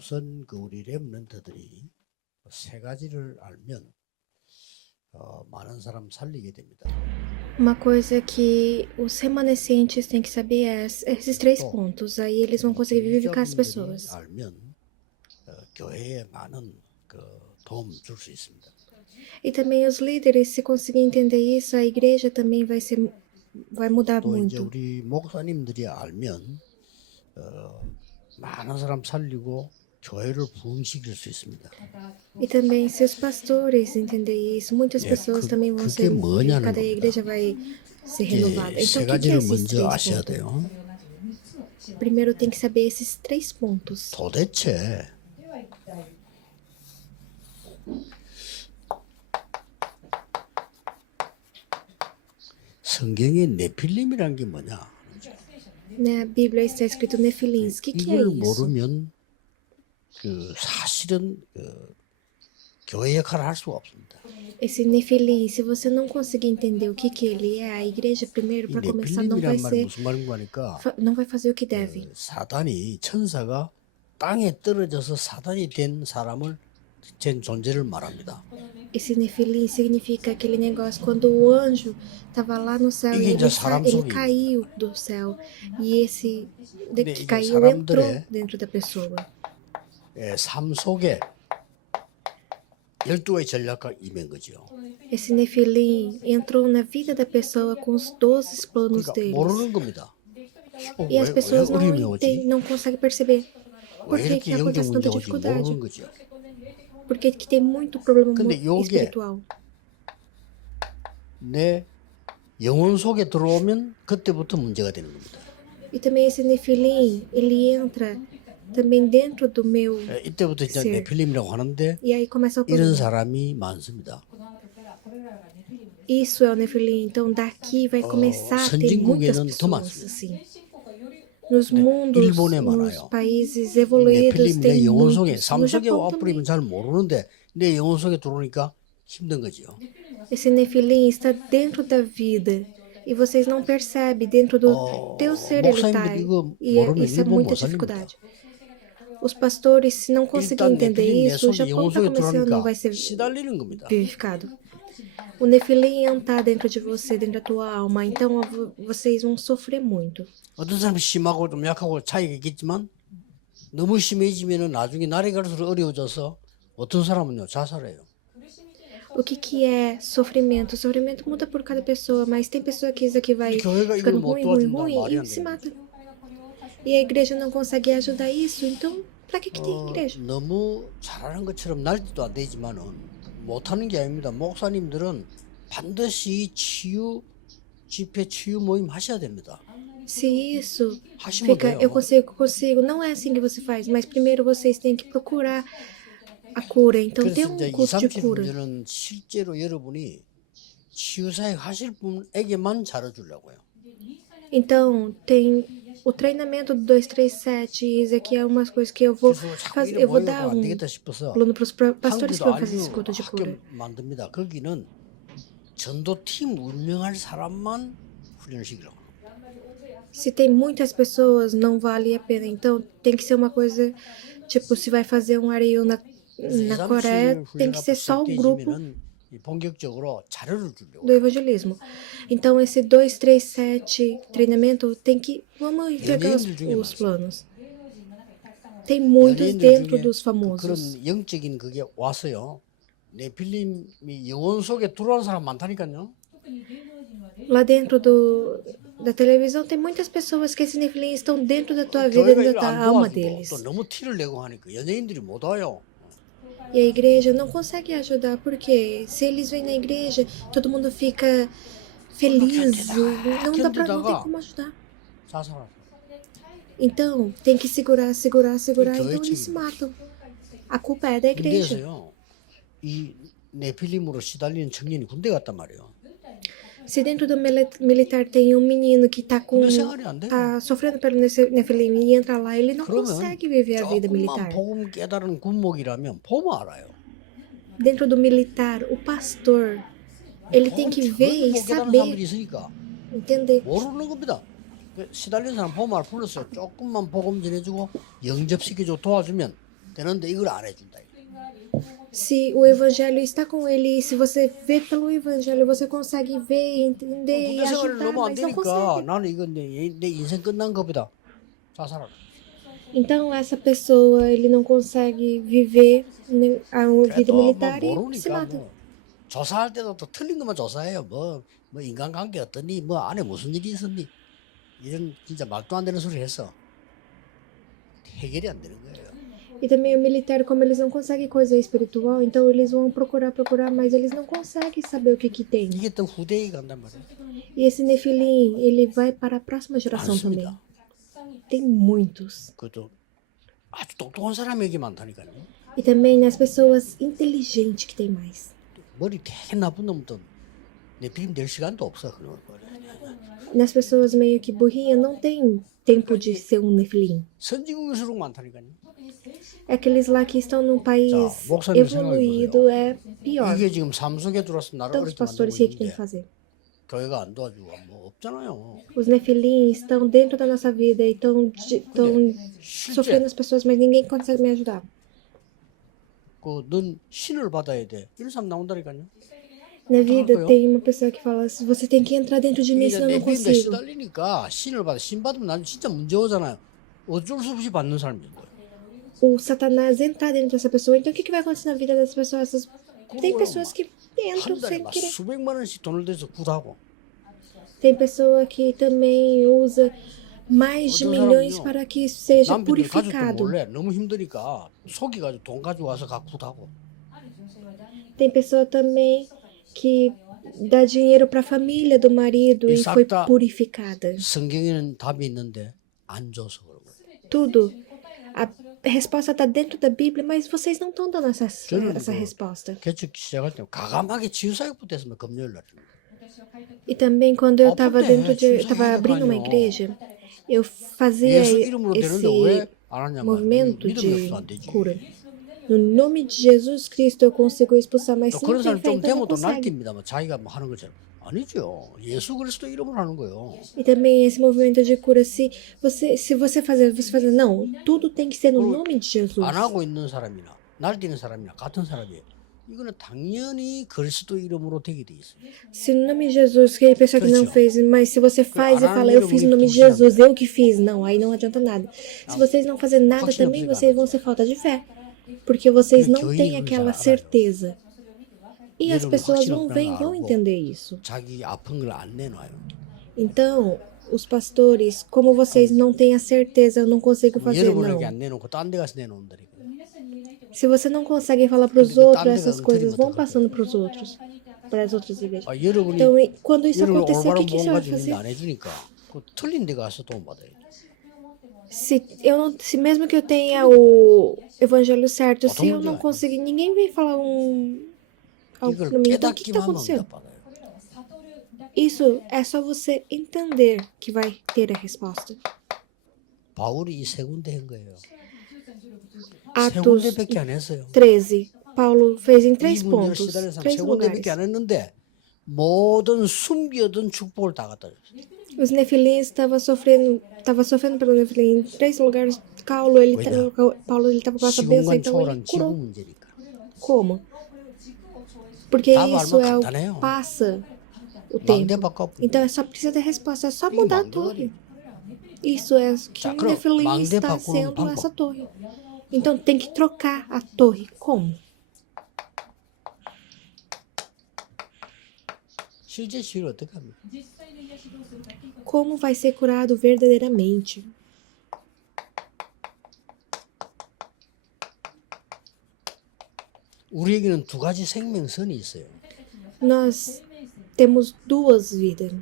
우선 그 우리 렘넌트들이 세 가지를 알면 많은 사람 살리게 됩니다. Uma coisa que os remanescentes têm que saber é esses três 또 pontos. Aí eles vão conseguir vivificar as 교육자분들이 pessoas. 알면 교회에 많은 그 도움 줄 수 있습니다. E também os líderes, se conseguirem entender isso, a igreja também vai mudar 또 이제 muito. 우리 목사님들이 알면 많은 사람 살리고 교회를 부흥시킬 수 있습니다. E também, se os pastores entenderem isso, muitas pessoas também vão 그게 ser 뭐냐는 vivificadas e a 겁니다. igreja vai ser renovada. 세 Então, o que é 가지를 esses 먼저 três 아셔야 pontos? 돼요. Primeiro tem que saber esses três pontos. 도대체 성경에 네필림이란 게 뭐냐? Na Bíblia está escrito Nefilins. O que é 이걸 isso? 모르면 그 사실은 교회 역할을 할 수가 없습니다. Esse Nefilim, se você não conseguir entender o que ele é, a igreja primeiro, 이 para começar, não vai 네필림이란 말은 ser, 무슨 말인가 하니까 não vai fazer o que deve. 사단이 천사가 땅에 떨어져서 사단이 된 사람을 된 존재를 말합니다. Esse Nefilim significa aquele negócio quando o anjo estava lá no céu e 이게 이제 사람 ele 속에 caiu do céu. E esse 근데 que 이게 caiu entrou 사람들의 dentro da pessoa. 삶 속에 12가지 전략과 임한 거죠. Esse Nefilim entrou na vida da pessoa com os 12 planos 그러니까 deles. 모르는 겁니다. E as pessoas 왜 não 어려움이 오지? não conseguem perceber por 왜 que, 이렇게 que 영적 acontece tanta 문제가 오지? dificuldade. 모르는 거죠. Porque que tem muito problema 근데 요게 espiritual. 내 영혼 속에 들어오면 그때부터 문제가 되는 겁니다. E também esse Nefilim, ele entra também dentro do meu 이때부터 이제 ser. 네필림이라고 하는데 E aí começa o 이런 problema. 사람이 많습니다. Isso é o Nefilim. Então daqui vai começar a ter muitas 선진국에는 더 pessoas 많습니다. assim. Nos mundos, 일본에 nos 많아요. países evoluídos, 네필림이 내 tem 영혼 속에 muitos. 삶 No 속에 Japão 와버리면 também. 잘 모르는데 내 영혼 속에 들어오니까 힘든 거죠. Esse Nefilim está dentro da vida. E vocês não percebem, dentro do teu ser ele está. 목사님들이 이거 E 모르면 isso é 일본 muita 못 살립니다. dificuldade. Os pastores, se não conseguirem 일단 entender 네필림 내 isso, o 속에 Japão 영혼 está 속에 começando, não 들어오니까 vai ser 시달리는 겁니다. vivificado. O Nefilim está dentro de você, dentro da tua alma, então vocês vão sofrer muito. 어떤 사람이 심하고 좀 약하고 차이가 있겠지만 너무 심해지면은 나중에 날이 갈수록 어려워져서 어떤 사람은요 자살해요. O que é sofrimento? O sofrimento muda por cada pessoa, mas tem pessoa que isso aqui vai 교회가 이걸 ficando 못 ruim, 도와준다 말이 e 안 se 되는 mata. 거죠. E a igreja não consegue ajudar isso, então pra que tem igreja? 너무 잘하는 것처럼 날지도 안 되지만은 못하는 게 아닙니다. 목사님들은 반드시 치유 집회 치유 모임 하셔야 됩니다. Se isso 하시면 fica, 돼요. eu consigo, não é assim que você faz, mas primeiro vocês têm que procurar a cura. Então tem 그래서 이제 2, curso de cura. 30분들은 실제로 여러분이 치유사역 하실 분에게만 잘해주려고요. Então tem o treinamento do 237, isso aqui é umas coisas que eu vou 그래서 자꾸 fazer, 이래 eu vou 모여가 dar 안 되겠다 싶어서 plano para os pastores que 한국에도 vão fazer esse 아주 culto de cura. 학교 만듭니다. 거기는 전도팀 운영할 사람만 훈련을 시키려고. Se tem muitas pessoas, não vale a pena. Então tem que ser uma coisa, tipo, se vai fazer um areio na Coreia, tem que ser só o grupo 본격적으로 자료를 주려고. do evangelismo. Então esse 237 treinamento tem que, vamos entregar os planos. Tem muitos dentro dos famosos. 그런 영적인 그게 와서요. 네필림이 영혼 속에 들어온 사람 많다니까요. Lá dentro da televisão tem muitas pessoas que esse Nefilim estão dentro da tua vida, 교회가 dentro 이걸 안 da alma 도와주고 deles. 또 너무 티를 내고 하니까 연예인들이 못 와요. E a igreja não consegue ajudar, porque se eles vêm na igreja, todo mundo fica feliz, não tem como ajudar. 자살하세요. Então, tem que segurar, 교회 então eles se 책임이죠. matam. A culpa é da igreja. 군대에서요. 이 네필림으로 시달리는 청년이 군대 갔단 말이에요. Se dentro do militar tem um menino que tá 생활이 안 돼요. tá sofrendo pelo Nefilim e entra lá, ele não 그러면 consegue viver a vida 조금만 militar. 복음 깨달은 군목이라면 보면 알아요. Dentro do militar, o pastor, ele tem que ver e 못 깨달은 사람들이 saber, 있으니까 entender. 모르는 겁니다. 시달린 사람 보면 알 불렀어요. 조금만 복음 전해주고 영접시켜주고 도와주면 되는데 이걸 안 해준다. Se o evangelho está com ele, e se você vê pelo evangelho, você consegue ver, entender e 군대 생활을 ajudar, 너무 안 mas não 되니까 consegue. 나는 이건 내 인생 끝난 것보다 자살하라. Então, essa pessoa, ele não consegue viver a vida 그래도 뭐 militar e se 모르니까 mata. 뭐 조사할 때도 또 틀린 것만 조사해요. 뭐 인간관계 어떠니, 뭐 안에 무슨 일이 있었니, 이런 진짜 말도 안 되는 소리 해서 해결이 안 되는 거예요. E também o militar, como eles não conseguem coisa espiritual, então eles vão procurar, mas eles não conseguem saber o que tem. 이게 또 후대에 간단 말이에요. E esse Nefilim, ele vai para a próxima geração também. 많습니다. Tem muitos. 그것도 아주 똑똑한 사람에게 많다니까요. E também nas pessoas inteligentes que tem mais. 머리 되게 나쁜 놈도 내피림 될 시간도 없어. 그런 거. Nas pessoas meio que burrinhas, não tem tempo de ser um Nefilim. 선진국일수록 많다니까요. Aqueles lá que estão num país 자, 목사님 evoluído é pior. 이게 지금 삶 속에 들어와서 나를 Então os 어렵게 pastores, 만들고 o que tem 있는데 que fazer? 교회가 안 도와주고 뭐 없잖아요. Os Nefilim estão dentro da nossa vida e estão sofrendo as pessoas, mas ninguém consegue me ajudar. 넌 신을 받아야 돼. 이런 사람 나온다니까요. Na vida tem uma pessoa que fala assim, você tem que entrar dentro de mim, 이게 senão eu não 내피림에 consigo. 시달리니까 신을 받아. 신 받으면 나는 진짜 문제 오잖아요. 어쩔 수 없이 받는 사람인 거예요. O Satanás entrar dentro dessa pessoa, então o que vai acontecer na vida dessas pessoas? Tem pessoas que entram 한 달에 sem 막 querer. 수백만 원씩 돈을 대서 구하고 Tem pessoa que também usa mais de milhões para que seja 남편들 가족도 purificado. 몰래 너무 힘드니까 속이가지고 돈 가져와서 구하고. Tem pessoa também que dá dinheiro para a família do marido e foi purificada. 성경에는 답이 있는데 안 줘서 그런 거예요. Tudo. A resposta está dentro da Bíblia, mas vocês não estão dando essa resposta. 개척 시작할 때 가감하게 치유사역부터 했으면 금요일 날. E também quando eu estava estava abrindo uma igreja, eu fazia 예수 이름으로 되는데 왜 안 하냐 movimento 말이야. 믿음이 de 없으면 안 되지. cura. No nome de Jesus Cristo eu consigo expulsar, mas 또 se 그런 não tem 사람 fé, 좀 então não 되면 또 consegue. 날깁니다. 뭐 자기가 뭐 하는 것처럼. 아니죠. 예수 그리스도 이름으로 하는 거예요. E também esse movimento de cura, se você fazer, não, tudo tem que ser no nome de Jesus. 안 하고 있는 사람이나 날뛰는 사람이나 같은 사람이에요. 이거는 당연히 그리스도 이름으로 되게 돼 있어요. Se no nome de Jesus, que a pessoa que não fez, mas se você faz e fala, eu fiz no nome de Jesus, eu que fiz, não, aí não adianta nada. Se vocês não fazerem nada também, vocês vão ser falta de fé, porque vocês não têm aquela certeza. E as pessoas vão entender isso. 자기 아픈 걸 안 내놔요. Então, os pastores, como vocês não têm a certeza, eu não consigo fazer, 여러분에게 não. 안 내놓고 딴 데 가서 내놓는다니까. Se você não consegue falar para os outros essas coisas, vão passando para os outros, para as outras igrejas. 여러분이 Então, quando isso 여러분 acontecer, o 올바른 que você 보험 vai 가지고 있는데 fazer? 안 해주니까 그 틀린 데 가서 도움 받아요. Se mesmo que eu tenha o evangelho certo, se eu não 문제가 conseguir, ninguém vem falar algo 이걸 para mim. Então, o que está 깨닫기만 하면 acontecendo? 응답 받아요. Isso é só você entender que vai ter a resposta. 바울이 이 세 군데 한 거예요. 세 Atos 군데밖에 안 했어요. 13. Paulo fez em três 이 문제를 pontos, 시달리는 사람 três 세 lugares. 군데밖에 안 했는데 모든 숨겨둔 축복을 다 갖다 줬어요. Os nefilins estavam sofrendo pelo nefilim em três lugares. Paulo ele estava com essa bênção, 시공간 então ele 초월한 지구 curou. 문제니까. Como? Porque Tá, isso mas é o 간단해요. passa o tempo. 망대 바꿔. Então é só precisa ter resposta, é só mudar a torre. Isso é que 자, o 그럼 nefilim 망대 está 바꾸는 sendo 방법. essa torre. Então tem que trocar a torre. Como? 실제 치유를 어떻게 합니까? Como vai ser curado verdadeiramente? 우리에게는 두 가지 생명선이 있어요. Nós temos duas vidas.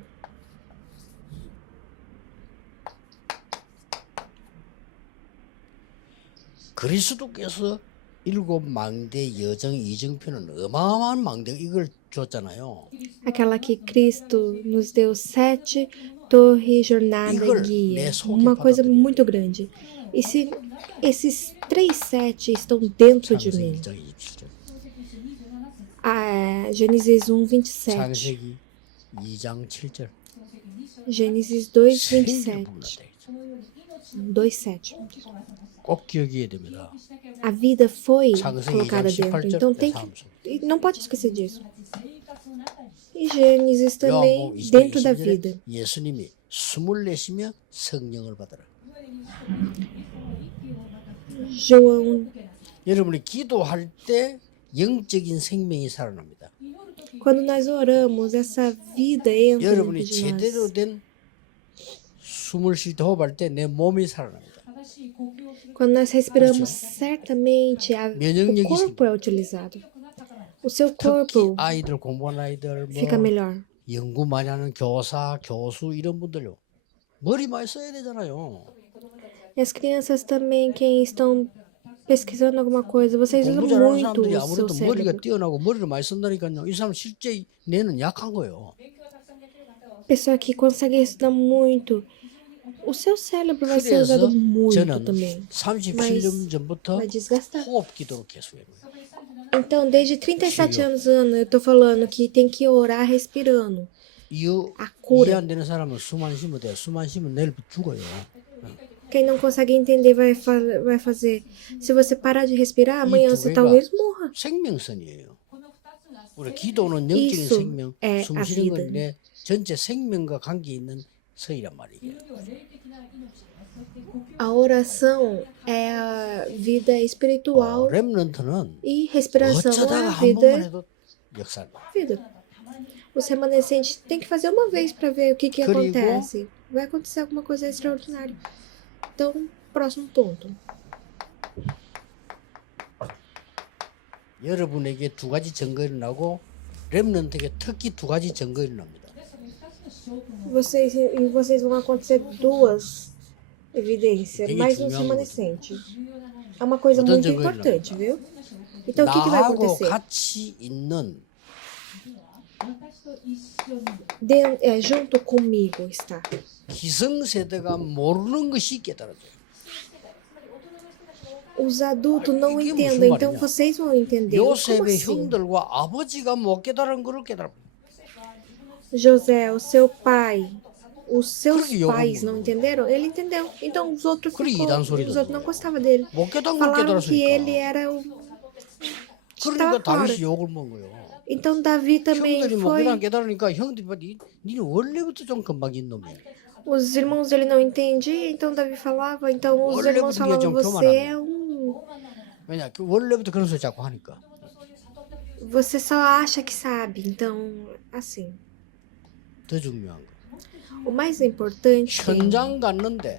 그리스도께서 일곱 망대 여정 이정표는 어마어마한 망대 이걸 줬잖아요. Aquela que Cristo nos deu 7 torres, jornada 이걸 e guia. 내 속에 Uma coisa 받아들여요. muito grande. E se esses 3 7 estão dentro de 창세기 mim? 1장 27절. Gênesis 1, 27. 창세기 2장 7절. Gênesis 2, 새 일을 27. 부른다. 2:7. 꼭 기억해야 됩니다. A vida foi 창세기 2장 colocada dentro. 18절 Então 때 tem que. 삶 속. E não pode esquecer disso. E Gênesis 요한복음 também 20장 dentro da 20절에 vida. 예수님이 24시며 성령을 받으라. João, 여러분이 기도할 때 영적인 생명이 살아납니다. quando nós oramos, essa vida entra dentro 여러분이 de nós. 제대로 된 숨을 쉴 때 호흡할 때 내 몸이 살아납니다. Quando nós respiramos certamente, o 면역력이 corpo é utilizado. O seu 특히 corpo 아이들 공부하는 아이들 뭐 fica melhor. 연구 많이 하는 교사, 교수 이런 분들요. 머리 많이 써야 되잖아요. E as crianças também, quem estão pesquisando alguma coisa, vocês usam 공부 잘하는 muito 사람들이 o seu 아무래도 머리가 cérebro. 뛰어나고 머리를 많이 쓴다니까요. 이 사람 실제 뇌는 약한 거예요. Pessoa que consegue estudar muito, o seu cérebro vai ser usado 그래서 muito 저는 também. 37년 전부터 Vai desgastar. 호흡 기도를 계속해요. Então, desde 37 anos, eu tô falando que tem que orar respirando. A cura. 이해 안 되는 사람은 숨 안 쉬면 돼요. 숨 안 쉬면 내일 죽어요. Quem não consegue entender vai fazer. Se você parar de respirar, amanhã você talvez morra. 생명선이에요. 우리 기도는 영적인 Isso 생명, é 숨 a 쉬는 vida. 건 내 전체 생명과 관계 있는 서이란 말이에요. A oração é a vida espiritual 렘넌트는 e respiração é 어쩌다가 a 한 번만 vida. 해도 역사를. Vida. Os remanescentes tem que fazer uma vez para ver o que 그리고 acontece. Vai acontecer alguma coisa extraordinária. Então, próximo ponto. 여러분에게 두 가지 증거 일어나고 렘넌트에게 특히 두 가지 증거 일어납니다. Vocês vão acontecer duas evidências, Tem mais que um filmar remanescente. É uma coisa 어떤 muito 증거 importante, 일어납니까? viu? Então, o que vai 나하고 acontecer? 같이 있는 Junto comigo está. 기성세대가 모르는 것이 깨달아져요. Os adultos não 이게 entendem, 무슨 então 말이냐? vocês vão entender. Como 요셉의 assim? 형들과 아버지가 못 깨달은 것을 깨달아. José, o seu pai, os seus 그렇게 욕한 pais não 거예요. entenderam? Ele entendeu. Então os outros, 그래, 이단 소리도 os outros não gostavam dele. 못 깨달은 걸 Falaram que ele 깨달았으니까. era o. 그러니까 estava fora. 다윗이 욕을 먹은 거예요. Então Davi também 형들이 못 foi. 깨달으니까 형들이 봐, 니는 원래부터 좀 금방진 놈이야. Os irmãos dele não entendiam, então Davi falava. Então os irmãos falavam: você é 왜냐, 원래부터 그런 소리 자꾸 하니까. Você só acha que sabe. Então, assim. 더 중요한 거. O mais importante é 현장 갔는데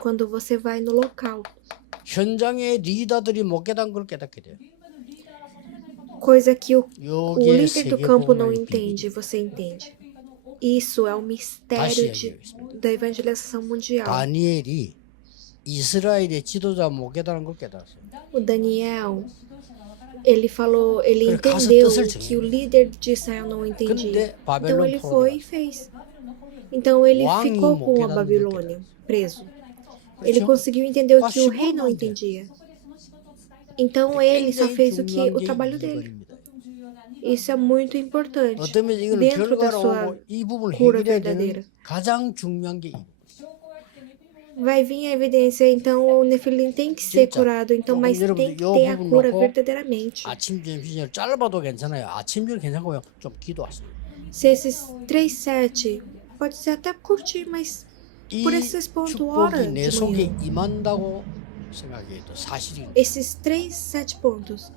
quando você vai no local. 현장의 리더들이 못 깨달은 걸 깨닫게 돼요. Coisa que o 요게 líder do campo não 세계복음의 entende, você entende. Isso é o mistério da evangelização mundial. 다니엘이 이스라엘의 지도자 못 깨달은 걸 깨달았어요. O Daniel, ele falou, ele 그래, 가서 entendeu 뜻을 que o líder de Israel não entendia. 근데 Então 바벨론 ele 포로가 foi e fez. Então ele 왕이 ficou 못 com a 깨닫는 Babilônia, 걸 preso. Ele 그렇죠? conseguiu entender o que o 꽉 rei não 씹어먹는데. entendia. Então ele só 굉장히 fez o 중요한 게 trabalho dele. 이거입니다. Isso é muito importante. 어쩌면 이거는 Dentro da 결과로 sua 오고 이 부분을 cura 해결해야 verdadeira. 되는 가장 중요한 게 이 부분. Vai vir a evidência, então o Nefilim tem que ser 진짜. curado, então, mas 여러분, tem que 요 ter a 부분 cura 놓고 verdadeiramente. 아침 점심을 짧아도 괜찮아요. 아침 점 괜찮고요. 좀 기도하세요. Se esses 3:7 pode ser até curtir, mas 이 por esses pontos ora 축복이 내 de 속에 manhã. 임한다고 생각해도 사실입니다. Esses 3-7 pontos.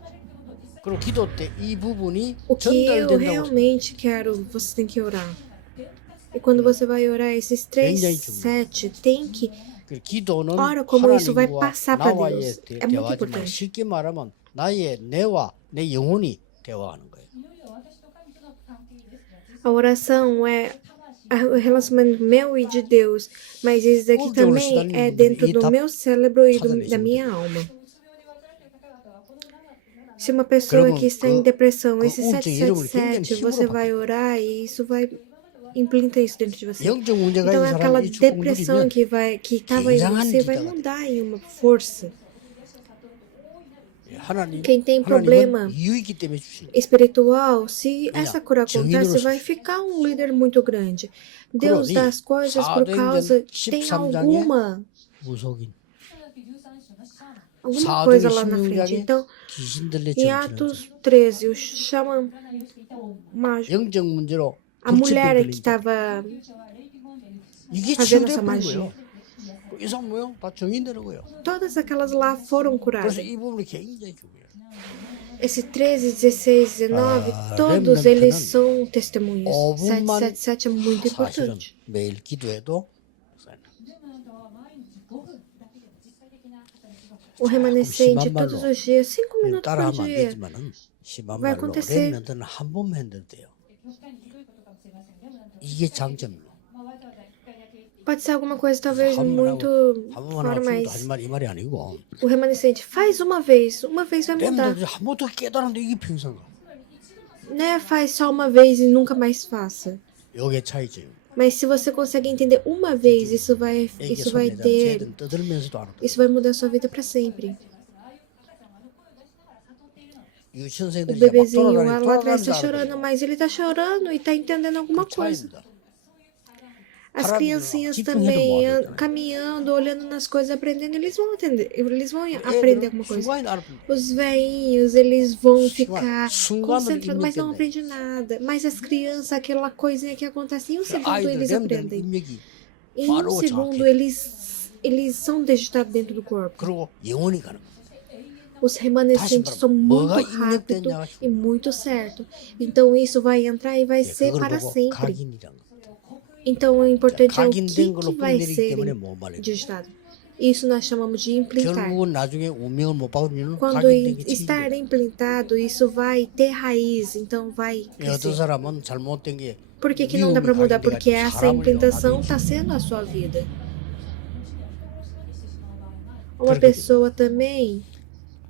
그리고 기도 때 이 부분이 O que eu 전달된다고 realmente quero, você tem que orar. E quando você vai orar, esses 3-7 tem que. 그 기도는 Ora como isso vai 하나님과 passar para 나와의 Deus. É muito 대화지만 importante. 쉽게 말하면 나의 뇌와 내 영혼이 대화하는 거예요. A oração é o relacionamento meu e de Deus, mas isso aqui 우울증으로 também 시달리는 é 분들이 dentro 이 do 답 meu cérebro e da 찾아내시면 minha 돼요. alma. Se uma pessoa 그러면 que está em depressão, 그 esse 우울증 이름을 굉장히 777, 힘으로 você vai orar e isso vai implantar isso dentro de você. 영적 문제가 Então 있는 aquela 사람이 이 축복 depressão 누리면 que estava em 굉장한 você vai 기다가 mudar em uma força. Quem tem problema 하나님은 이유 있기 때문에 주신 거예요. espiritual, se Olha, essa cura acontece, vai ficar um líder muito grande. Deus 그러니 dá as coisas por causa tem 13장에 alguma 무속인, coisa lá na 16장에 frente. Então, 귀신 들려 em 정치는 Atos 13, o xamã mágico, 영적 문제로 a mulher 불치병 que 걸린 자. estava 이게 fazendo essa 치유돼 버린 magia. 거예요. 이 사람 뭐요? 다 정인되는 거예요. Todas aquelas lá foram curadas. 그래서 이 부분이 굉장히 중요해요. Esse 13, 16, 19, todos eles são testemunhos. 777 é muito 사실은 importante. 매일 기도해도 O remanescente, todos os dias, 5 minutos por 따라하면 안 dia. 되지만은 심한 vai 말로 acontecer. 렘넌트는 한 번만 해도 돼요. 이게 장점이에요. Pode ser alguma coisa talvez 한 muito 한 번만 fora, 하고 mas 하지 말 이 말이 아니고 o remanescente faz uma vez vai mudar. 렘넌트 한 번도 깨달았는데 이게 평생 가. Né? Faz só uma vez e nunca mais faça. 요게 차이죠. Mas se você consegue entender uma vez, isso vai ter, 쟤는 떠들면서도 알아. isso vai mudar sua vida para sempre. O 유치원생들이 막 bebezinho lá atrás 돌아다니면서 está chorando, mas ele está chorando e está entendendo alguma coisa. As criancinhas também caminhando, olhando nas coisas, aprendendo, eles vão aprender alguma coisa. Os velhinhos, eles vão ficar concentrados, mas não aprendem nada. Mas as crianças, aquela coisinha que acontece em um segundo, eles aprendem. Em um segundo, eles são digitados dentro do corpo. 그리고 영원히 가는 거예요. Os remanescentes são muito rápidos e muito certo. Então isso vai entrar e vai ser para sempre. Então o importante é o que vai ser digitado. Isso nós chamamos de implantar. 결국은 나중에 운명을 못 받은 이유는 Quando 각인된 게 estar implantado, isso vai ter raiz, então vai 어떤 crescer. 사람은 잘못된 게 Por que não dá para mudar? Porque essa implantação está sendo a sua vida. Uma pessoa também,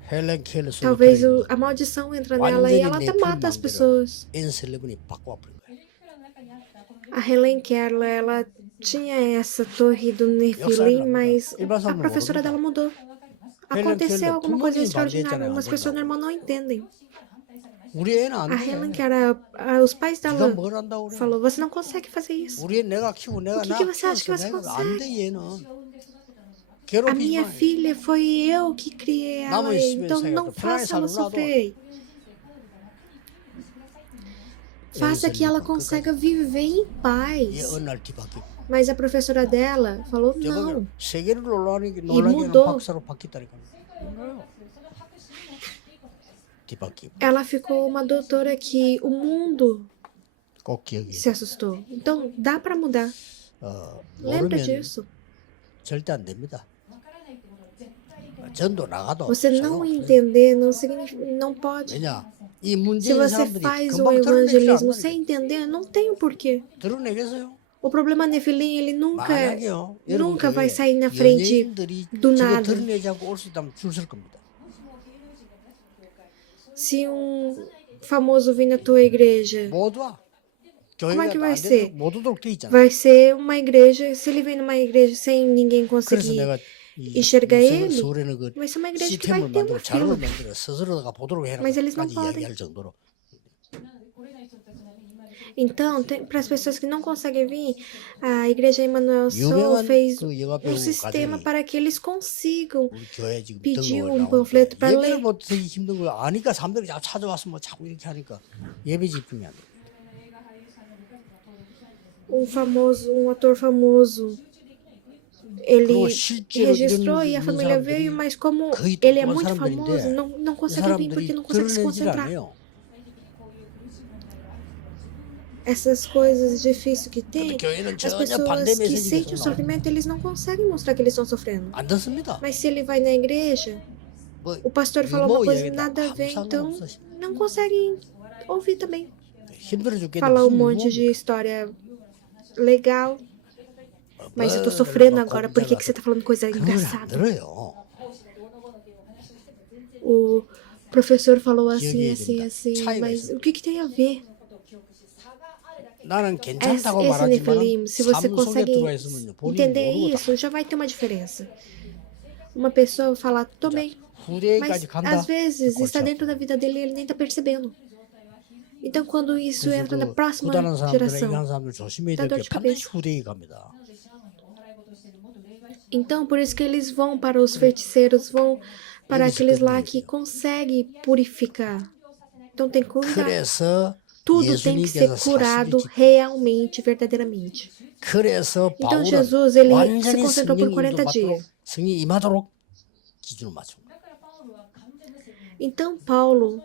헬렌 켈러 속에 talvez 들어있는 a maldição entra nela e ela até mata as pessoas. N11이 바꿔버린 거예요. A Helen Keller, ela tinha essa torre do Nephilim, mas a professora dela mudou. Aconteceu alguma coisa extraordinária. Algumas pessoas normal não entendem. 우리 애는 안 A 돼. Helen Keller, os pais 네가 dela 뭘 한다고 그래. falou, você não consegue fazer isso. 우리 애 내가 키우고 내가 O que 나 que você acha que 키웠어. você 내가 안 돼 얘는. A 괴롭히지 minha 마. filha foi eu que criei ela, então não faça ela sofrer. Faça que ela consiga viver em 얘 paz. 어느 날 뒤바뀌고. Mas a professora dela falou não. 세계를 놀라게 하는 mudou. 박사로 바뀌었다니까. 몰라요. 뒤바뀌고. Ela ficou uma doutora que o mundo 꼭 기억해. se assustou. Então dá para mudar. Lembra 모르면 disso. 절대 안 됩니다. 전도 나가도 Você não 소용없어요. entender não significa, não pode. 왜냐? 이 Se 문제인 você 사람들이 faz o 금방 드러내지 evangelismo 않는 sem entender, não tem o porquê. 드러내겠어요? O problema Nefilim, ele 만약에요. nunca vai sair na frente 연예인들이 do 저거 nada. 드러내지 않고 올 수 있다면 줄 설 겁니다. Se famoso vir na tua igreja, 못 와. Como é que 교회가 vai 안 ser? 되도록 못 오도록 돼 있잖아. vai ser uma igreja, se ele vem numa igreja sem ninguém 그래서 conseguir 내가 이 enxergar ele, 서울에는 그 vai ser uma igreja que vai 시스템을 ter uma 만들어 자료를 fila. 만들어 스스로가 보도록 해라. Mas eles não 까지 podem. 이야기할 정도로. Então, para as pessoas que não conseguem vir, a Igreja Emmanuel Sol 유명한 fez 그 영화 배우 sistema 가정이 para que eles consigam 우리 교회 지금 pedir 등록을 panfleto para 예배를 ler. 못 드리기 힘든 걸 아니까 사람들이 자꾸 찾아와서 뭐 자꾸 이렇게 하니까 예배 집중이 안 돼. Um ator famoso, ele 그리고 실제로 registrou 이런 e a 있는 família 사람들이 veio, mas como 거의 ele é 똑똑한 muito 사람들인데 famoso, não 그 consegue vir 사람들이 porque não consegue se 드러내질 concentrar. 않아요. Essas coisas difíceis que tem, 근데 교회는 as 전혀 반대 pessoas que 메시지가 sentem o 나와요. sofrimento, eles não conseguem mostrar que eles estão sofrendo. 안 듣습니다. Mas se ele vai na igreja, 뭐 o pastor falou uma 이모 coisa 얘기다 nada a 아무 ver, então 상관없어. não conseguem ouvir também. 힘들어 죽겠는데 Falar um 무슨 monte 이모? de história legal, mas eu tô sofrendo agora, por que você tá falando coisa 그걸 안 engraçada? 들어요. O professor falou assim, 기억해야 assim, 됩니다. assim, 차이가 mas 있어요. o que tem a ver? 나는 괜찮다고 Esse 말하지만 Nefilim, se você 삶 속에 consegue 들어와 있으면 본인이 entender 모르고 다 isso, já vai ter uma diferença. Uma pessoa falar, tô bem, 후대까지 Mas 간다. às vezes 골치 está dentro da 아프고. vida dele e ele nem está percebendo. Então, quando isso 그래서 entra na 그 próxima 구단한 사람들, geração, 이한 사람들 조심해야 dá 될 dor 게 de 반드시 cabeça. 후대에 갑니다. Então, por isso que eles vão para os feiticeiros, vão para 여기서 aqueles lá 끝내야 que 돼요. conseguem purificar. Então, tem que cuidar. 그래서 Tudo tem que ser 예수님께서 curado 40일 realmente, verdadeiramente. 그래서 Então, 바울은 Jesus, ele se 완전히 concentrou por 성령 40 인도 dias. 받도록 성령이 임하도록 기준을 맞춘 거예요. Então, Paulo,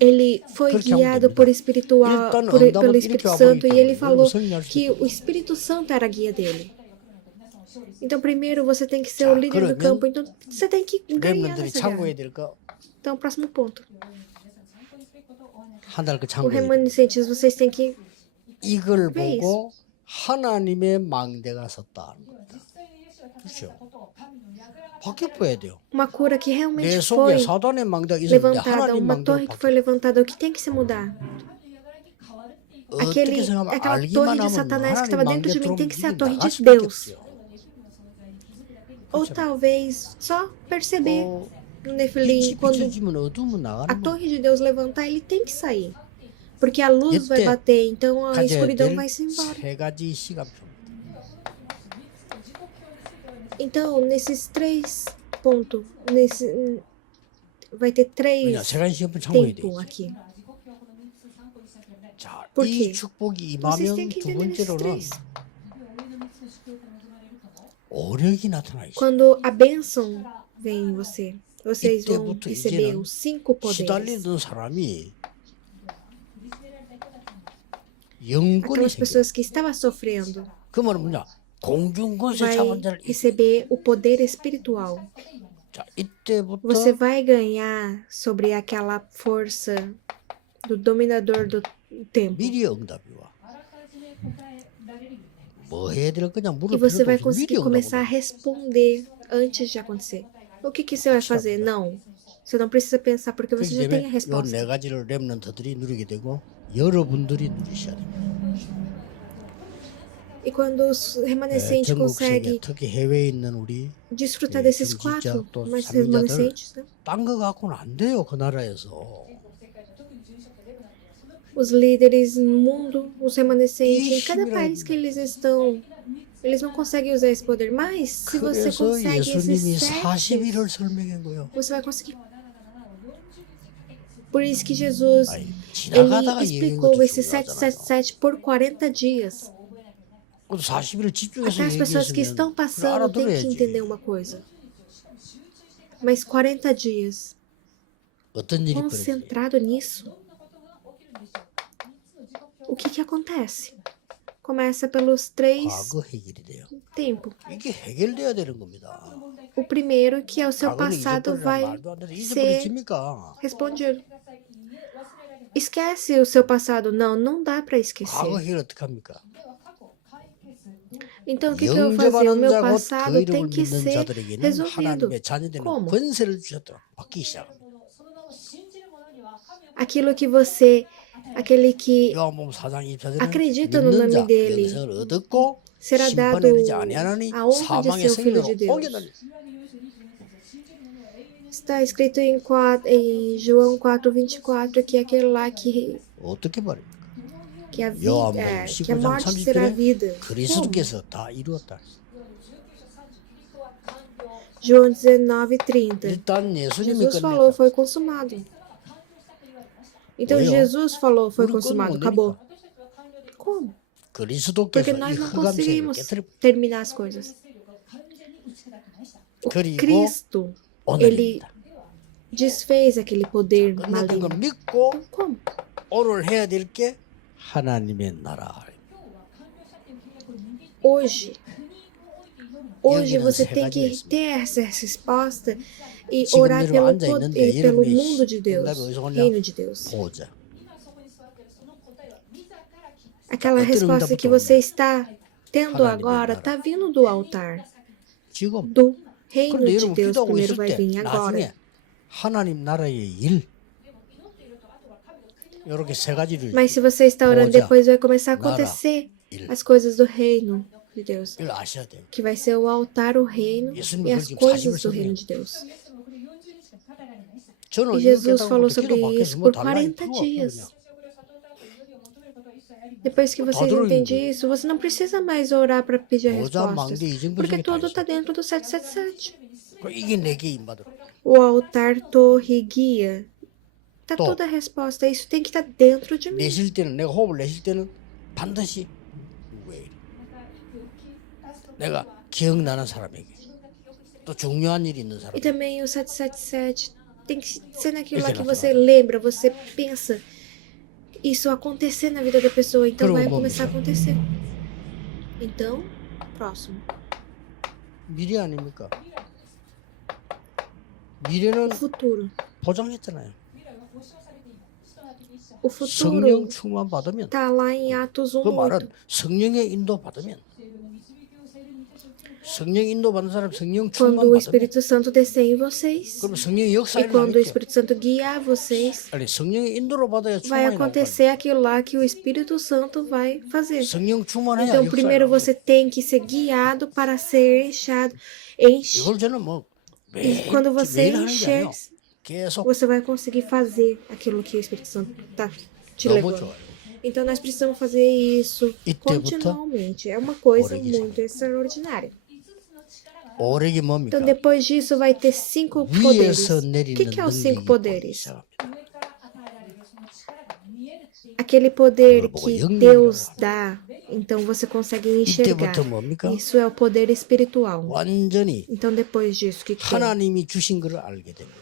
ele foi 그렇게 하면 guiado 됩니다. por espiritual, 일단 pelo 응답을 Espírito 이렇게 Santo e 와버리기 ele 때문에 falou 여러분 성령할 수 que 있다. o Espírito Santo era a guia dele. Então, primeiro você tem que ser 자, o líder do 그러면 campo. Então, você tem que ganhar 렘넌들이 nessa 참고해야 guerra. 될 거 Então, próximo ponto. 한 달 그 O 참고해야 돼. remanescentes, vocês têm que 이걸 왜 보고 하나님의 망대가 섰다는 겁니다. 그렇죠. 바뀌어야 돼요. uma cura que 내 realmente 속에 foi 사단의 망대가 있었는데 levantada, 하나님 uma 망대로 torre que foi 바뀌어. levantada. O que tem que se mudar? 어떻게 생각하면 Aquela 알기만 torre de 하면 Satanás que 하나님 estava dentro 망대 de mim tem 들어오면 que ser a 이게 torre 나갈 de 수밖에 Deus. 없어요. Ou talvez só perceber 또 no Nefilim, 빛이 quando 비춰지면 어두우면 a 나가는 거예요. torre de Deus levantar, ele tem que sair. Porque a luz vai 이때 bater, então a 가져야 escuridão 될 vai se embora. 세 가지 시간표입니다. Então, nesses três pontos, vai ter 왜냐? três 세 가지 시간표 참고해야 tempos 되겠죠. aqui. 자, Por 이 quê? 축복이 Vocês 임하면 têm que 두 entender esses 번째로는 três. 오력이 나타나 있어요. Quando a bênção vem em você, vocês vão 이때부터 receber 이제는 os 5 poderes. 시달리던 사람이 영권이 Aquelas 생겨요. pessoas que estavam sofrendo 그 말은 뭐냐? 공중권세 vai 잡은 자를 receber o poder espiritual. 자, 이때부터 Você vai ganhar sobre aquela força do dominador do tempo. 미리 응답이 와. 뭐 해야 될 거냐 E 물을 você vai 필요도 없이 conseguir 미리 começar a 응답이 와. responder antes de acontecer. O que você vai fazer? Não. Você não precisa pensar porque você já tem a 이 resposta. 네 가지를 렘넌트들이 누리게 되고 여러분들이 누리셔야 됩니다. E quando os remanescentes 전국 세계 conseguem 특히 해외에 있는 우리 desfrutar 네, desses 중직자 4 또 mais 삼인자들 remanescentes, né? 딴 거 갖고는 안 돼요 그 나라에서. Os líderes no mundo, os remanescentes, em Ixi, cada mira. país que eles estão, eles não conseguem usar esse poder. Mas se você 그래서 consegue 예수님이 esses 7, 40일을 설명한 거예요. você vai conseguir. Por isso que Jesus, 아니, ele 지나가다가 얘기한 explicou 것도 esse 중요하잖아요. 777 por 40 dias. 그것도 40일을 집중해서 Até as pessoas que estão 얘기했으면 passando têm que 알아들어야지. entender uma coisa. Mas 40 dias, 어떤 일이 벌어져요? concentrado nisso, o que acontece? Começa pelos 3 과거 해결이 돼요. tempos. 이게 해결돼야 되는 겁니다. O primeiro, que é o seu 과거는 passado, 잊어버리란 vai 말도 안 되는 ser 잊어버리십니까? respondido. Esquece o seu passado. Não, não dá para 과거 esquecer. 해결 어떻게 합니까? Então, o que eu vou fazer? O 영접하는 meu 자 곧 그 passado tem 이름을 que 믿는 ser 자들에게는 resolvido. 하나님의 자녀되는 Como? 권세를 주셨다. 바뀌기 시작합니다. Aquilo que você, aquele que 요한복음 4장 24절은 acredita no 믿는 자 nome dele 영생을 얻었고 será dado 심판에 이르지 아니하나니 a honra de 사망의 ser o filho de 생명으로 Deus. 옮겨다니. Está escrito em João 4:24 que aquele lá 어떻게 말입니까? que a 요한복음 vida, que a 19장 morte será 30절에 vida. Como? 그리스도께서 다 이루었다. João 19:30. 일단 예수님이 Jesus falou, 끝냈다. foi consumado. Então 왜요? Jesus falou, foi 우리 consumado, 끝내면 acabou. 되니까. Como? 그리스도께서 Porque 이 nós não 흑암세를 conseguimos 깨뜨려. terminar as coisas. O 그리고 Cristo, ele 오늘입니다. desfez aquele poder 끝냈던 maligno. 걸 믿고 Então, como? 오늘 해야 될 게 하나님의 나라. Hoje 여기는 você 세 tem 가지가 que 있습니다. ter essa resposta e 지금 orar 여러분 pelo, 앉아 있는데 pelo 여러분이 mundo de Deus, 응답이 어디서 오냐? reino de Deus. 보호자. Aquela 어떤 resposta que 응답부터 você está tendo 하나님의 agora 나라. está vindo do altar, 지금 do reino 그런데 de 여러분 Deus. 기도하고 Primeiro 있을 vai 때 vir agora. 나중에 하나님 나라의 일 이렇게 세 가지를 Mas se você está orando, 보호자, depois vai começar a 나라, acontecer 일. as coisas do reino de Deus. 이걸 아셔야 돼요. Que vai ser o altar, o reino 예수님은 e as 그렇게 coisas 40을 do reino 설명해요. de Deus. 저는 E 이거 Jesus 깨닫고 falou 기도 sobre 받겠어. isso 뭐 por 달라 40 필요가 없어 dias. 그냥. Depois que 다 vocês 들어있는 entendem 거예요. isso, você não precisa mais orar para pedir 보좌 respostas, 망대 이정표 porque 속에 다 tudo 있어. está dentro do 777. 이게 내게 임받으러. O altar, torre, guia. Tá Tô. toda a resposta. Isso tem que estar dentro de mim. 내쉴 때는 내가 호흡을 내쉴 때는 반드시 왜 이래? 내가 기억나는 사람에게 또 중요한 일이 있는 E 사람에게 também o 777 tem que ser naquilo lá Esse que é você lembra, você pensa. Isso acontecer na vida da pessoa, então 그러면 vai 뭡니까? começar a acontecer. Então, próximo. 미래 아닙니까? 미래는 O futuro. 보장했잖아요. O futuro 성령 충만 받으면 tá lá em Atos 그 1:8. 말은 성령의 인도 받으면 성령 인도 받는 사람 성령 충만 Quando o 받으면 Espírito Santo descer em vocês, 그럼 성령의 e 역사를 quando o 하겠죠. Espírito Santo guiar vocês, 아니 성령의 인도로 받아야 vai 충만이 나올 거 아니에요. acontecer aquilo lá que o Espírito Santo vai fazer. 성령 충만해야 Então, 역사를 primeiro 하고. você tem que ser guiado para ser enchado. Enche. 이걸 저는 뭐 E quando você 매일 하는 게 encher, 아니에요. 계속 você vai conseguir fazer aquilo que o Espírito Santo tá te 너무 levando. 좋아요. Então, nós precisamos fazer isso 이때부터 continuamente. É uma coisa 오래기 muito extraordinária. 오래기 뭡니까? Então, depois disso, vai ter 5 poderes. 위에서 O 내리는 que é os 5 능력이 poderes? 시작합니다. Aquele poder 그걸 보고 que 영리하라. Deus dá, então você consegue enxergar. 이때부터 뭡니까? Isso é o poder espiritual. 완전히 Então, depois disso, o que é? 하나님이 주신 것을 알게 됩니다.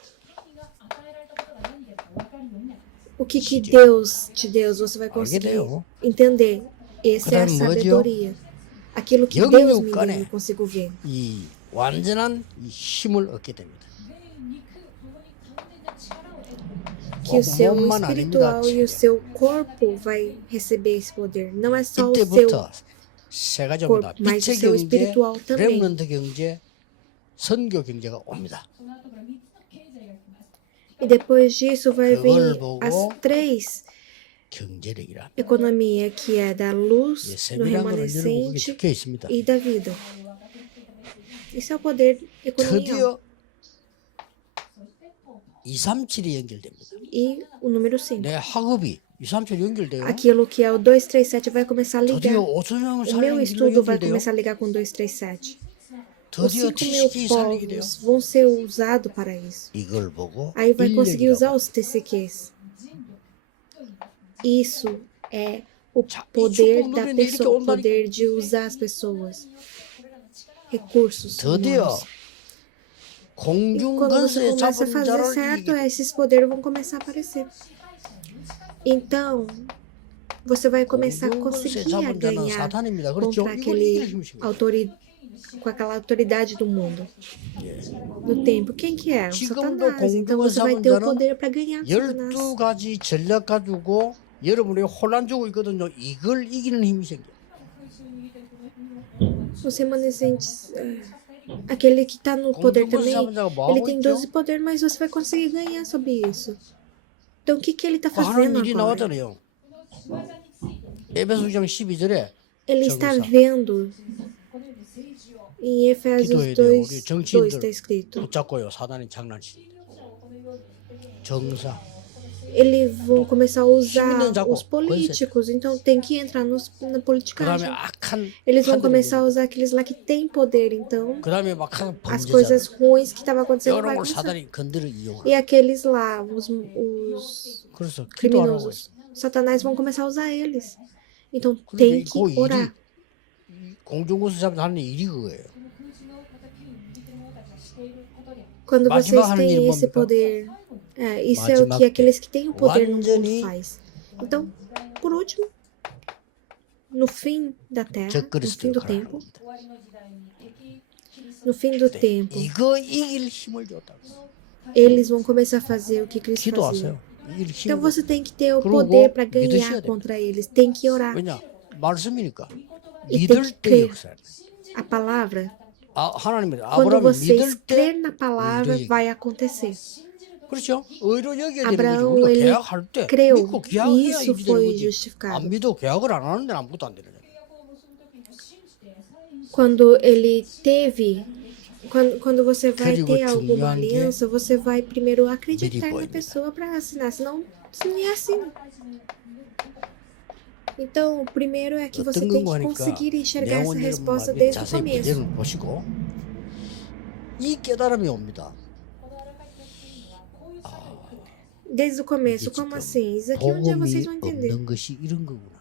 O que Deus te deu, você vai conseguir 돼요. entender. Essa é a 그다음 뭐죠? sabedoria. Aquilo que 영육 Deus me deu, 간에 eu consigo ver. 이 완전한 이 힘을 얻게 됩니다. Que o seu 몸만 espiritual 아닙니다. e o seu corpo vai receber esse poder. Não é só o seu 이때부터 세 가지보다 corpo, mas o 빛의 seu 경제, espiritual também. 렘넌트 경제, 선교 경제가 옵니다. E depois disso vai 그걸 vir 보고 as 3 경제력이라. economia, que é da 예, luz, do 세밀한 걸 열고 그게 remanescente 적혀 있습니다. e da vida. Isso é o poder economial. 드디어 237이 연결됩니다. E o número 5. 내 학업이 237 연결돼요. Aquilo que é o 237 vai começar a ligar. 드디어 5천명 O meu 살리기로 estudo vai 연결돼요. começar a ligar com 237. Os 드디어 5.000 TCK 살리게 돼요. povos vão ser usados para isso. 이걸 보고 Aí vai conseguir usar 인력이라고. os TCQs. Isso é o 자, 이 poder 축복 da 누리는데 이렇게 pessoa, o 온다니까. poder de usar as pessoas. Recursos 드디어 humanos. E 공중 quando você 건설에 começa a 잡은 fazer 자를 certo, 이기게 esses poderes vão começar a aparecer. Então, você vai começar a 공중 건설에 conseguir a 잡은 자는 ganhar 사탄입니다. 그렇죠? contra 이걸 aquele 이길 힘이십니다. com aquela autoridade do mundo, do tempo. Quem que é? O 지금도 Satanás. Então 공중을 você vai 잡은 ter o 자는 poder para ganhar do Satanás. 12가지 전략 가지고 여러분이 혼란 주고 있거든요. 이걸 이기는 힘이 생겨. Os remanescentes, aquele que está no poder 공중을 também, 잡은 자가 뭐 ele 하고 tem 있죠? 12 poderes, mas você vai conseguir ganhar sobre isso. Então o que que ele está 그 하는 fazendo 일이 agora? 나왔잖아요. 에베소 6장 12절에 Ele está 정사. vendo em Efésios 기도해야 돼요. 우리 2:2 정치인들 está escrito. 붙잡고요. 사단이 장난치는데. 정사. Eles vão começar a usar 힘있는 자고, os políticos, então tem que entrar na 그다음에 politicagem. 악한 Eles vão 판들을 começar a usar aqueles lá que têm poder, então 그다음에 막 하는 as 범죄자들 coisas ruins que estavam acontecendo vai 이런 걸 começar. 사단이 건드려 이용하. E aqueles lá, os 그래서 기도하라고 criminosos, 했어. Satanás vão começar a usar eles. Então 그러니까 tem que 그 일이 orar. 공중고수 잡는 하는 일이 그거예요. Quando 마지막 vocês 하는 일은 têm esse 뭡니까? poder, isso é o 마지막 que aqueles que têm o poder no mundo 완전히 faz. Então, por último, no fim da terra, no fim do 적그리스도로 가는 tempo, 겁니다. no fim do tempo, 이거 이길 힘을 줬다고. eles vão começar a fazer o que Cristo fazia. 기도하세요. 이길 Então 힘을. você tem que ter o 그리고 poder para 믿으셔야 ganhar 돼요. contra eles. Tem que orar. 왜냐? 말씀이니까. E tem 믿을 que 때 crer. 역사. A palavra, 하나님이 quando 아브라함이 vocês 믿을 때 crer na palavra, 의로 vai acontecer. 그렇죠? 의로 여겨야 되는 거죠. Abraão, 우리가 ele 계약할 때 creu. 믿고 E 계약해야 isso 일이 되는 foi 거지. justificado. 안 믿어 계약을 안 하는 데는 아무것도 안 되는 거예요. Quando ele teve Quando você vai 그리고 ter alguma 중요한 게 aliança, você vai primeiro 미리 acreditar na 보입니다. pessoa para assinar, senão você nem assina. Então, o primeiro é que você 어떤 tem 건가 que 하니까 conseguir enxergar essa 내용은 resposta 여러분 desde o 자세히 começo. 문제를 보시고 이 깨달음이 옵니다. Desde o começo, 이게 como 지금 assim? Isso aqui um dia vocês vão 복음이 entender. 없는 것이 이런 거구나.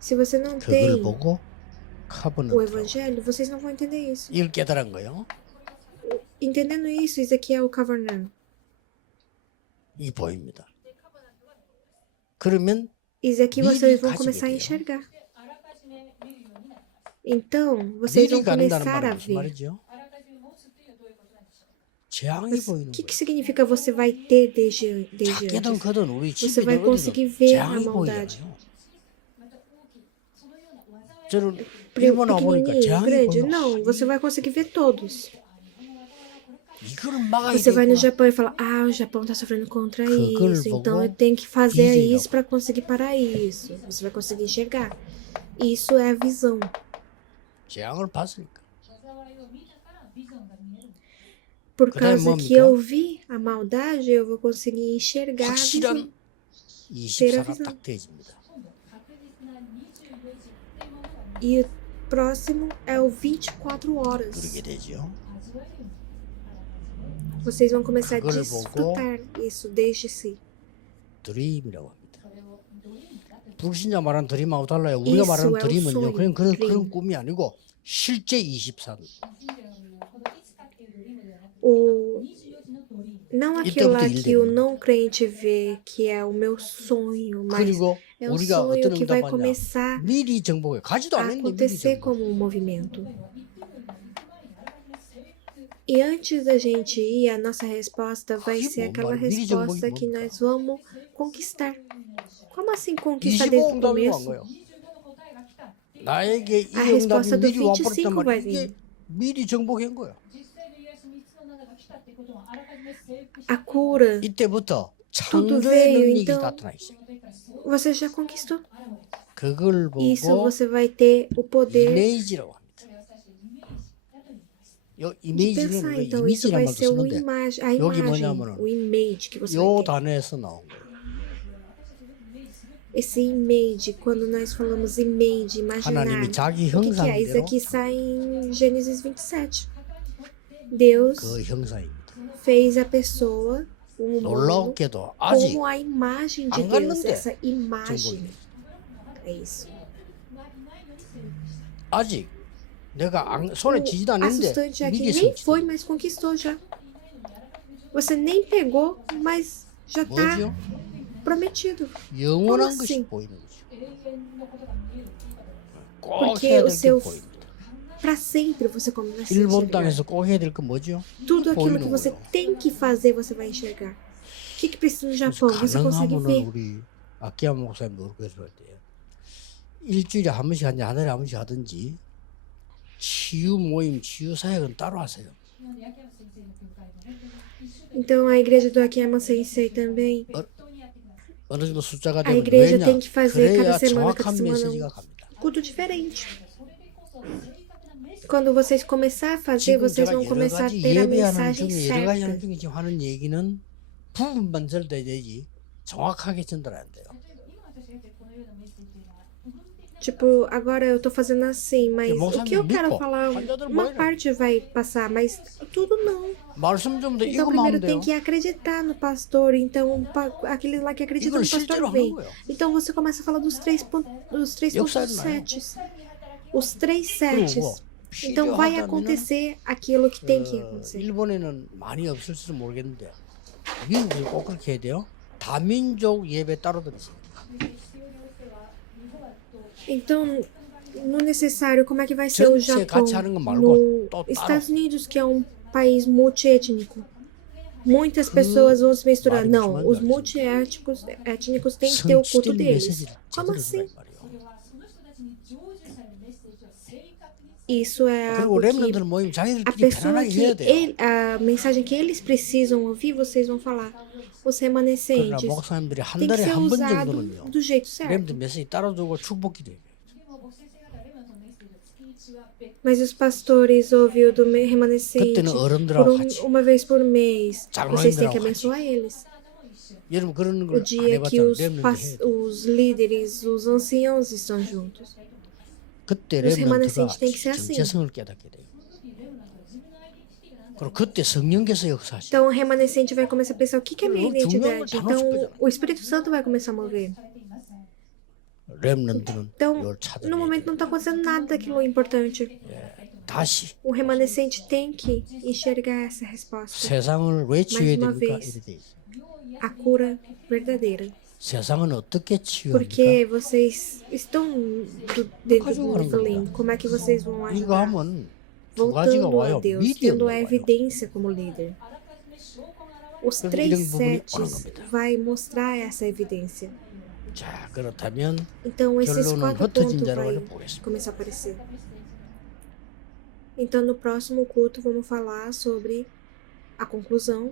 Se você não 그걸 tem 보고 o 카버넌트라고 evangelho, vocês não vão entender isso. 이걸 깨달은 거예요. Entendendo isso aqui é o Covenant. 이 보입니다. 그러면 Isso aqui 미리 vocês vão 가지게 começar a 돼요. enxergar. Então, vocês vão 미리 가는다는 começar a 말은 무슨 ver. 말이죠? 재앙이 Mas 보이는 o que 거예요. significa você vai ter desde 작게든 antes? 크든 우리 Você 집에 vai conseguir ver a 재앙이 maldade. 보이잖아요. 저는 일본 와보니까 Pequenininho, 재앙이 grande? 보여. Não, você vai conseguir ver todos. 이거를 막아야 Você vai no 되구나. Japão e fala, ah, o Japão tá sofrendo contra 그걸 isso, então 보고 eu tenho que fazer vigiar. isso para conseguir parar isso. Você vai conseguir enxergar. Isso é a visão. 재앙을 봤으니까. Por 그다음에 causa que 뭡니까? eu vi a maldade, eu vou conseguir enxergar a visão. 확실한 24가 visão. 딱 되어집니다. E o próximo é o 24 horas. 그러게 되죠. Vocês vão começar a 그걸 desfrutar isso desde si. 드림이라고 합니다. 불신자 말하는 드림하고 달라요. 우리가 Isso 말하는 é o 드림은요. sonho, 그냥 그런 dream. 꿈이 아니고 실제 24. Não 이때부터 aquilo lá que o 일되는 não crente vê que é o meu sonho, mas 그리고 é o 우리가 sonho 어떤 que vai 응답하냐. começar 미리 정복해. 가지도 a 않았는데 미리 acontecer 정복. como um movimento. E antes da gente ir, a nossa resposta vai 그게 ser 뭔 aquela 말이야? 미리 resposta 정복이 que 뭡니까? nós vamos conquistar. Como assim conquistar desde o 25응답이 온 começo? 거예요. 나에게 이 A 응답이 resposta do 미리 와버렸단 25 말이야. vai 이게 vir. 미리 정복한 거야. A cura, 이때부터 tudo 창조의 veio, 능력이 então 나타나 있어요. você já conquistou. 그걸 Isso 보고 você vai ter o poder 이미지라고 합니다. 요 de 이미지는 pensar. 우리가 Então isso 이미지란 vai 말도 ser o 쓰는데 imagem, a 여기 imagem, 뭐냐면은 o image que você 요 vai ter. 단어에서 나온 거예요. Esse image, quando nós falamos image, imaginar, 하나님이 자기 o que é? Isso 형상대로 aqui sai em Gênesis 27. Deus 그 형상입니다. fez a pessoa, o humano, 놀랍게도 아직 como a imagem de 안 Deus. 갔는데 Essa imagem. 정복이 É isso. 아직 내가 손에 쥐지도 않는데 Assustante é que 미리 nem 성취. foi, mas conquistou já. Você nem pegou, mas já está 뭐죠? prometido. 영원한 como 것이 assim? 보이는 거죠. 꼭 Porque 해야 o 될 게 seu 보입니다. para sempre você começa a 일본 enxergar. 땅에서 꼭 해야 될 건 뭐죠? Tudo aquilo 보이는 que você 거예요. tem que fazer, você vai enxergar. O que precisa no 그래서 Japão? Você consegue 가능하면은 ver. 우리 아키야마 목사님 노력해서 할 때요. 일주일에 한 번씩 하든지 한 달에 한 번씩 하든지 치유 모임, 치유 사역은 따로 하세요. Então a igreja do Akiyama Sensei também. 어느 정도 숫자가 A 되면 igreja 왜냐? tem que fazer 그래야 cada semana, cada 정확한 semana 메시지가 갑니다. culto diferente. Quando vocês começar a fazer, 지금 vocês 제가 vão 여러 começar a 가지 ter a 예배하는 mensagem 중에 여러 가지 하는 certa. 중에 지금 하는 얘기는 부분만 전달해야 되지 정확하게 전달 안 돼요. Tipo, agora eu tô fazendo assim, mas o que eu 목사님 quero 믿고 falar, 환자들 uma 모이라. parte vai passar, mas tudo não. 말씀 좀 더 Então 읽으면 primeiro 하면 tem 돼요. que acreditar no pastor, então aquele lá que acredita 이걸 no 실제로 pastor 하는 vem. 거예요. Então você começa a falar dos três 역사는 pontos 나요. setes. Os três 그리고 setes. 뭐 Então vai 필요하다면은 acontecer aquilo que tem que acontecer. 일본에는 많이 없을지도 모르겠는데 미국은 꼭 그렇게 해야 돼요. 다민족 예배 따로 들었어요. Então, no necessário, como é que vai ser o 전체 Japão? 같이 하는 거 말고 No 또 따로. Estados Unidos, que é um país multiétnico. Muitas pessoas vão se misturar. 말이 Não, 무슨 os 말인지 multiétnicos têm que ter o culto 성취될 deles. 메시지를 Como 제대로 assim? 주란 말이에요. Isso é 그리고 algo que 렘넌들 모임 a 자기들끼리 pessoa 편안하게 해야 돼요. a mensagem que eles precisam ouvir, vocês vão falar. Os 그러나 remanescentes 목사님들이 한 tem que 달에 ser 한 번 usado 정도는요. do jeito certo. 렘들 메시지 따라주고 축복기도 해요. Mas os pastores ouvem o do remanescente 그때는 por 어른들하고 같이 uma vez por mês. Vocês têm que 장로님들하고 같이. abençoar eles. 여러분 그런 O 걸 안 dia que 해봤잖아요. os, 렘넌트 해야 돼. os líderes, os anciãos estão juntos. 그때 Os 렘넌트가 remanescentes têm que ser assim. 정체성을 깨닫게 돼요. 그리고 그때 성령께서 역사하시죠. Então o remanescente vai começar a pensar o que é minha Não, tu não, identidade. tá no Então hospital. o Espírito Santo vai começar a mover. 렘넌트는 Então, 이걸 찾아내야 no momento 돼요. não está acontecendo nada daquilo importante. 다시 O remanescente tem que enxergar essa resposta. 세상을 왜 치유해야 Mais uma 됩니까? vez. 이래 돼 있어요. A cura verdadeira. 세상은 어떻게 치유합니까? Porque vocês estão dentro do 가져가는 Nephilim. 겁니다. Como é que vocês vão 이거 ajudar? 하면 두 가지가 Voltando a 와요. Deus, 미디엄도 tendo a 와요. evidência como líder. Os 그럼 três 이런 부분이 오는 setes 겁니다. vai mostrar essa evidência. 자, 그렇다면 Então esses 결론은 4 흩어진 pontos 자로 vai 보겠습니다. começar a aparecer. Então no próximo culto vamos falar sobre a conclusão